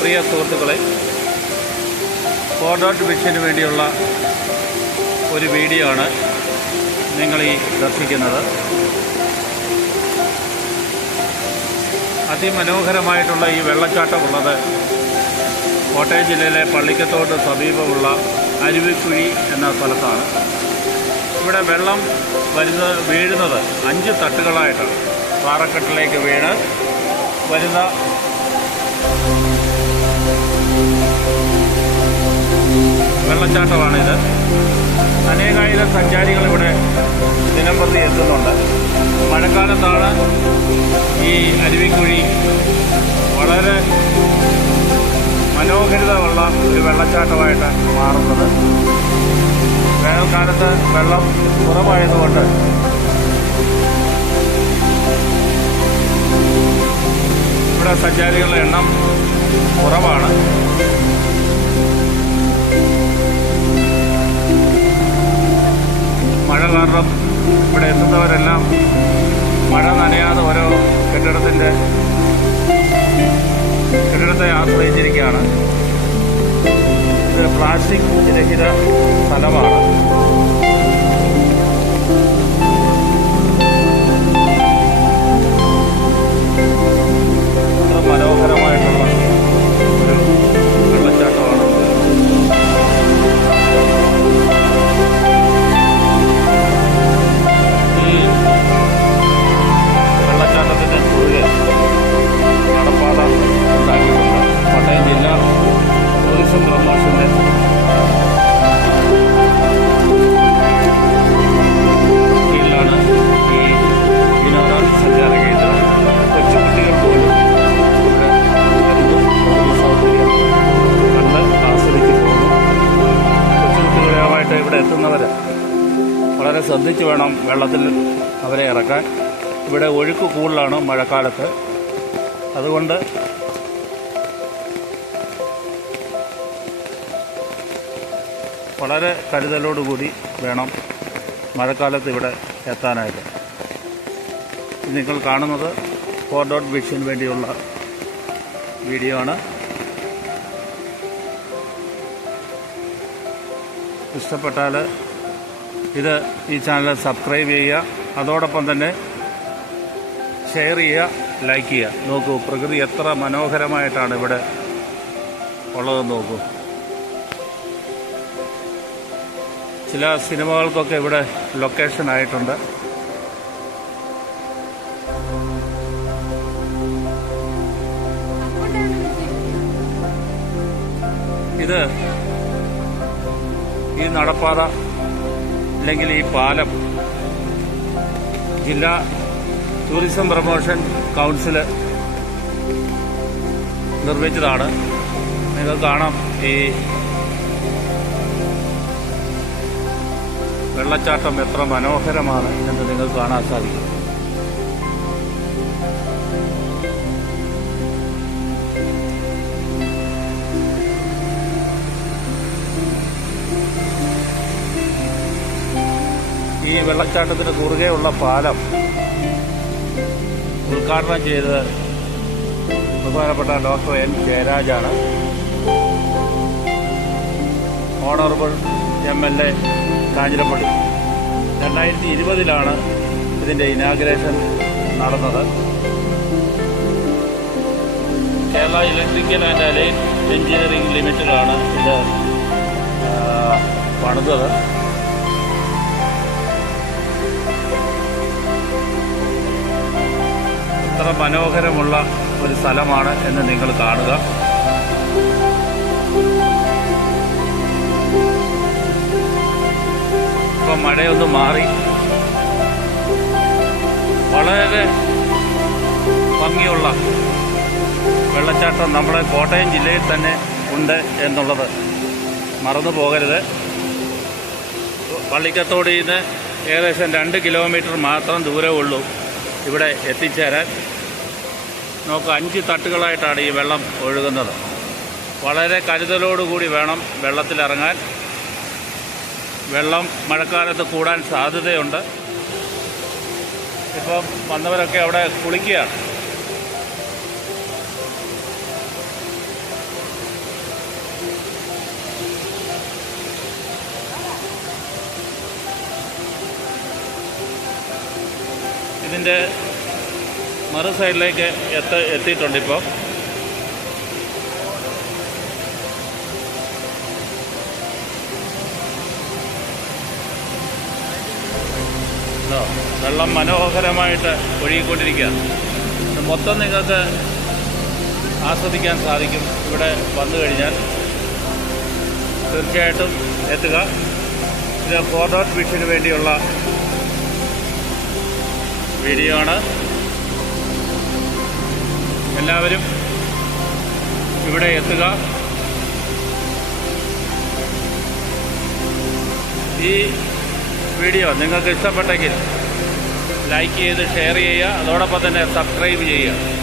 പ്രിയ സുഹൃത്തുക്കളെ, ഫോർഡോട്ട് വിഷന് വേണ്ടിയുള്ള ഒരു വീഡിയോ ആണ് നിങ്ങൾ ഈ ദർശിക്കുന്നത്. അതിമനോഹരമായിട്ടുള്ള ഈ വെള്ളച്ചാട്ടമുള്ളത് കോട്ടയം ജില്ലയിലെ പള്ളിക്കത്തോട് സമീപമുള്ള അരുവിക്കുഴി എന്ന സ്ഥലത്താണ്. ഇവിടെ വെള്ളം വീഴുന്നത് 5 തട്ടുകളായിട്ടാണ്. പാറക്കെട്ടിലേക്ക് വീണ് വരുന്ന വെള്ളച്ചാട്ടമാണിത്. അനേകായിരം സഞ്ചാരികൾ ഇവിടെ ദിനംപ്രതി എത്തുന്നുണ്ട്. മഴക്കാലത്താണ് ഈ അരുവിക്കുഴി വളരെ മനോഹരിതമുള്ള ഒരു വെള്ളച്ചാട്ടമായിട്ട് മാറുന്നത്. വേനൽക്കാലത്ത് വെള്ളം കുറവായതുകൊണ്ട് ഇവിടെ സഞ്ചാരികളുടെ എണ്ണം കുറവാണ്. മഴ കാരണം ഇവിടെ എത്തുന്നവരെല്ലാം മഴ നനയാതെ ഓരോ കെട്ടിടത്തെ ആശ്രയിച്ചിരിക്കുകയാണ്. ഇത് പ്ലാസ്റ്റിക് രഹിത സ്ഥലമാണ്. മനോഹരമായിട്ടുള്ള ഒരു വെള്ളച്ചാട്ടമാണ്. ഈ വെള്ളച്ചാട്ടത്തിൻ്റെ കുറുകെ നടപ്പാത ഉണ്ടാക്കിയിട്ടുണ്ട്. കോട്ടയം ജില്ലാ ടൂറിസം പ്രൊമോഷൻ്റെ കീഴിലാണ് ഈ വിനോദസഞ്ചാര കേന്ദ്രം. കൊച്ചുകുട്ടികൾ പോലും ഇവിടെ വരുന്നു, പ്രകൃതി സൗന്ദര്യം കണ്ട് ആസ്വദിച്ച് പോകുന്നു. കൊച്ചുകുട്ടികളുമായിട്ട് ഇവിടെ എത്തുന്നവർ വളരെ ശ്രദ്ധിച്ച് വേണം വെള്ളത്തിൽ അവരെ ഇറക്കാൻ. ഇവിടെ ഒഴുക്ക് കൂടുതലാണ് മഴക്കാലത്ത്. അതുകൊണ്ട് വളരെ കരുതലോടുകൂടി വേണം മഴക്കാലത്ത് ഇവിടെ എത്താനായിട്ട്. നിങ്ങൾ കാണുന്നത് ഫോർഡോട്ട് വിഷന് വേണ്ടിയുള്ള വീഡിയോ ആണ്. ഇഷ്ടപ്പെട്ടാൽ ഇത് ഈ ചാനൽ സബ്സ്ക്രൈബ് ചെയ്യുക. അതോടൊപ്പം തന്നെ ഷെയർ ചെയ്യുക, ലൈക്ക് ചെയ്യുക. നോക്കൂ, പ്രകൃതി എത്ര മനോഹരമായിട്ടാണ് ഇവിടെ ഉള്ളതെന്ന് നോക്കൂ. ചില സിനിമകൾക്കൊക്കെ ഇവിടെ ലൊക്കേഷൻ ആയിട്ടുണ്ട്. ഇത് ഈ നടപ്പാത അല്ലെങ്കിൽ ഈ പാലം ജില്ലാ ടൂറിസം പ്രൊമോഷൻ കൗൺസിൽ നിർമ്മിച്ചതാണ്. നിങ്ങൾക്ക് കാണാം ഈ വെള്ളച്ചാട്ടം എത്ര മനോഹരമാണ് എന്ന് നിങ്ങൾക്ക് കാണാൻ സാധിക്കും. ഈ വെള്ളച്ചാട്ടത്തിന് കുറുകെയുള്ള പാലം ഉദ്ഘാടനം ചെയ്തത് ബഹുമാനപ്പെട്ട ഡോക്ടർ എൻ ജയരാജാണ്. Honourable MLA Kanjirappally. 2020 ഇതിൻ്റെ ഇനാഗുറേഷൻ നടന്നത്. Kerala electrical and allied engineering ലിമിറ്റഡാണ് ഇത് പണിതത്. എത്ര മനോഹരമുള്ള ഒരു സ്ഥലമാണ് എന്ന് നിങ്ങൾ കാണുക. ഇപ്പം മഴയൊന്ന് മാറി വളരെ ഭംഗിയുള്ള വെള്ളച്ചാട്ടം നമ്മുടെ കോട്ടയം ജില്ലയിൽ തന്നെ ഉണ്ട് എന്നുള്ളത് മറന്നു പോകരുത്. പള്ളിക്കത്തോട് നിന്ന് ഏകദേശം 2 കിലോമീറ്റർ മാത്രം ദൂരമുള്ളൂ ഇവിടെ എത്തിച്ചേരാൻ. നമുക്ക് 5 തട്ടുകളായിട്ടാണ് ഈ വെള്ളം ഒഴുകുന്നത്. വളരെ കരുതലോടുകൂടി വേണം വെള്ളത്തിലിറങ്ങാൻ. വെള്ളം മഴക്കാലത്ത് കൂടാൻ സാധ്യതയുണ്ട്. ഇപ്പം വന്നവരൊക്കെ അവിടെ കുളിക്കുകയാണ്. ഇതിൻ്റെ മറു സൈഡിലേക്ക് എത്തിയിട്ടുണ്ട്. ഇപ്പോൾ വെള്ളം മനോഹരമായിട്ട് ഒഴുകിക്കൊണ്ടിരിക്കുകയാണ്. മൊത്തം നിങ്ങൾക്ക് ആസ്വദിക്കാൻ സാധിക്കും ഇവിടെ വന്നു കഴിഞ്ഞാൽ. തീർച്ചയായിട്ടും എത്തുക. ഇത് 4 വിഷന് വേണ്ടിയുള്ള വീഡിയോ ആണ്. എല്ലാവരും ഇവിടെ എത്തുക. ഈ വീഡിയോ നിങ്ങൾക്ക് ഇഷ്ടപ്പെട്ടെങ്കിൽ ലൈക്ക് ചെയ്ത് ഷെയർ ചെയ്യുക. അതോടൊപ്പം തന്നെ സബ്സ്ക്രൈബ് ചെയ്യുക.